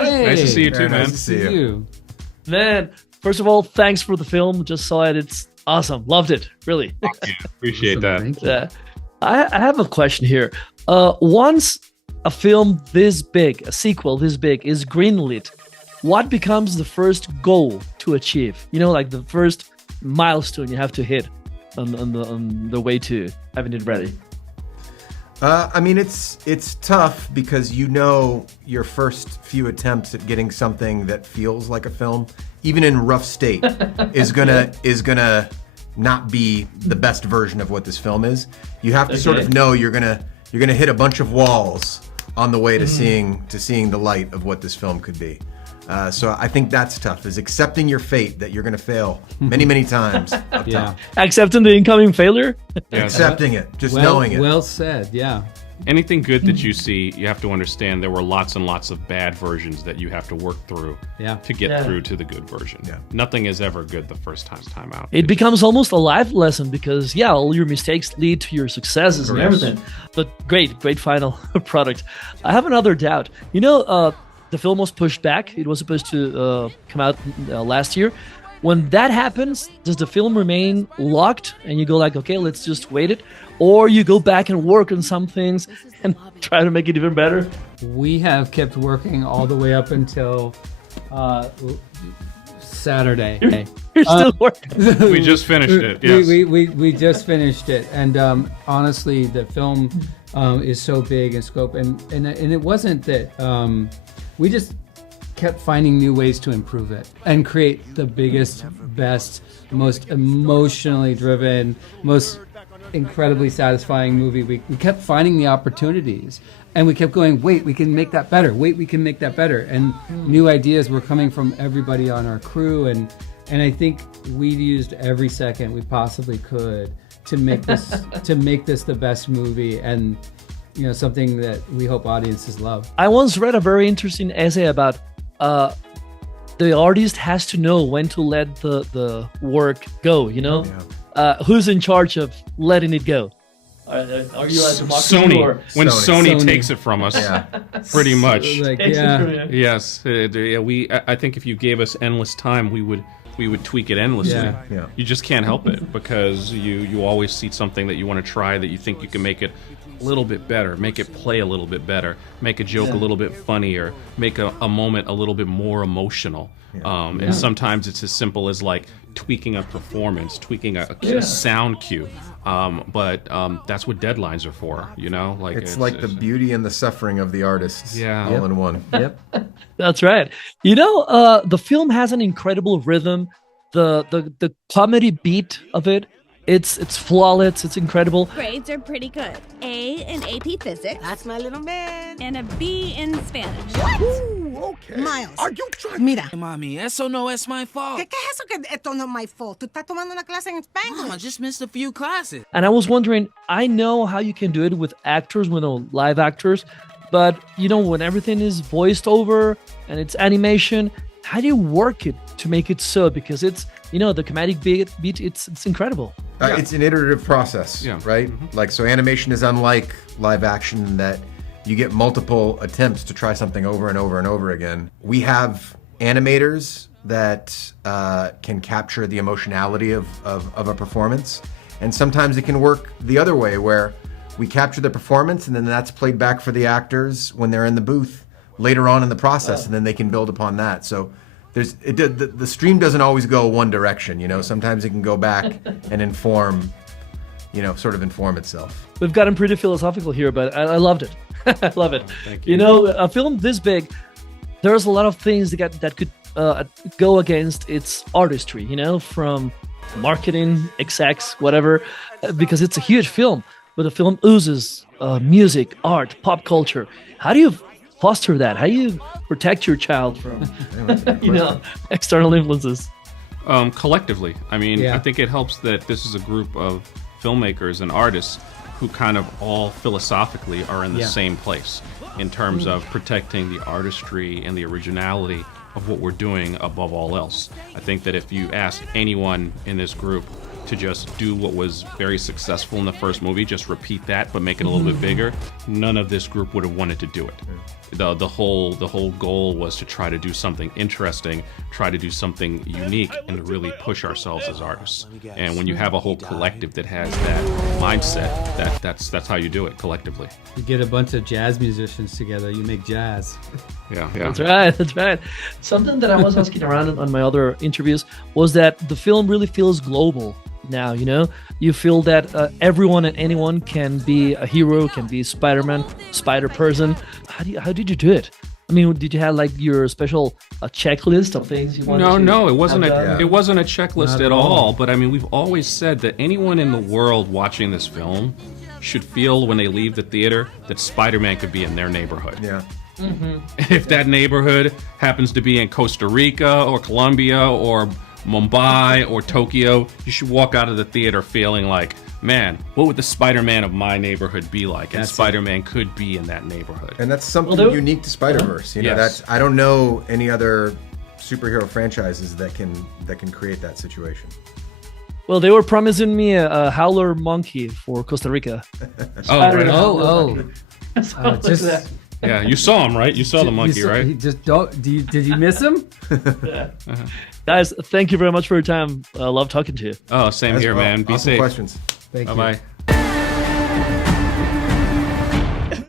Hey, Nice to see you too, man. Nice to see you. Man, first of all, thanks for the film. Just saw it. It's awesome. Loved it. Really. Appreciate that. Thank you. Yeah. I have a question here. Once a film this big, a sequel this big, is greenlit, what becomes the first goal to achieve? You know, like the first milestone you have to hit on the way to having it ready. I mean, it's tough because you know your first few attempts at getting something that feels like a film, even in rough state, is gonna not be the best version of what this film is. You have to sort of know you're gonna hit a bunch of walls on the way to seeing the light of what this film could be. So I think that's tough, is accepting your fate that you're going to fail many, many times up top. Accepting the incoming failure? Accepting it, just knowing it. Well said, yeah. Anything good that you see, you have to understand there were lots and lots of bad versions that you have to work through to get through to the good version. Yeah. Nothing is ever good the first time out. It becomes almost a life lesson because, all your mistakes lead to your successes and everything. But great final product. I have another doubt. You know, the film was pushed back. It was supposed to come out last year. When that happens, does the film remain locked and you go like, okay, let's just wait it? Or you go back and work on some things and try to make it even better? We have kept working all the way up until Saturday. You're still working. We just finished it, yes. We just finished it. And honestly, the film is so big in scope. And it wasn't that we just kept finding new ways to improve it and create the biggest, best, most emotionally driven, most incredibly satisfying movie. We kept finding the opportunities and we kept going, wait, we can make that better. Wait, we can make that better. And new ideas were coming from everybody on our crew. And I think we used every second we possibly could to make this the best movie and something that we hope audiences love. I once read a very interesting essay about the artist has to know when to let the work go, who's in charge of letting it go? Are you at democracy? Sony. Or? When Sony takes it from us, pretty much. Yes. I think if you gave us endless time, we would tweak it endlessly. Yeah. You just can't help it because you always see something that you want to try that you think you can make it a little bit better, make it play a little bit better, make a joke a little bit funnier, make a moment a little bit more emotional. And sometimes it's as simple as like tweaking a performance, tweaking a sound cue. But that's what deadlines are for, Like it's like the beauty and the suffering of the artists all in one. Yep. That's right. The film has an incredible rhythm. The comedy beat of it, it's flawless. It's incredible. Grades are pretty good. A in AP Physics. That's my little man. And a B in Spanish. What? Ooh, okay. Miles. Are you trying? Mira. Mami, eso no es my fault. ¿Qué es eso que esto no es my fault? Tú estás tomando una clase en Spanglish. I just missed a few classes. And I was wondering, I know how you can do it with actors, live actors, but when everything is voiced over and it's animation, how do you work it to make it so? Because it's, the comedic beat, it's incredible. It's an iterative process, right? Mm-hmm. Like, so animation is unlike live action in that you get multiple attempts to try something over and over and over again. We have animators that can capture the emotionality of a performance. And sometimes it can work the other way where we capture the performance and then that's played back for the actors when they're in the booth later on in the process, and then they can build upon that. So the stream doesn't always go one direction, Sometimes it can go back and inform itself. We've gotten pretty philosophical here, but I loved it. I love it. Thank you. A film this big, there's a lot of things that could go against its artistry, from marketing, execs, whatever, because it's a huge film. But the film oozes music, art, pop culture. How do you foster that? How do you protect your child from, external influences? Collectively. I think it helps that this is a group of filmmakers and artists who kind of all philosophically are in the same place in terms of protecting the artistry and the originality of what we're doing above all else. I think that if you ask anyone in this group to just do what was very successful in the first movie, just repeat that, but make it a little bit bigger, none of this group would have wanted to do it. the whole goal was to try to do something interesting, try to do something unique, and to really push ourselves as artists. And when you have a whole collective that has that mindset, that's how you do it collectively. You get a bunch of jazz musicians together, you make jazz. Yeah. That's right. That's right. Something that I was asking around on my other interviews was that the film really feels global now. You know, you feel that everyone and anyone can be a hero, can be Spider-Man, Spider-Person. How did you do it? I mean, did you have like your special checklist of things you wanted to? No, it wasn't it wasn't a checklist Not at at all. all. But I mean, we've always said that anyone in the world watching this film should feel when they leave the theater that Spider-Man could be in their neighborhood. Yeah. If that neighborhood happens to be in Costa Rica or Colombia or Mumbai or Tokyo, you should walk out of the theater feeling like, man, what would the Spider-Man of my neighborhood be like? And Spider-Man could be in that neighborhood. And that's something unique to Spider-Verse. You know, Yes. I don't know any other superhero franchises that can create that situation. Well, they were promising me a howler monkey for Costa Rica. Oh, right. Just Yeah, you saw him, right? You saw the monkey, right? He just don't. Did you miss him? Guys, thank you very much for your time. I love talking to you. Oh, same As here, well. man. Be Awesome safe. questions. Thank you. Bye-bye.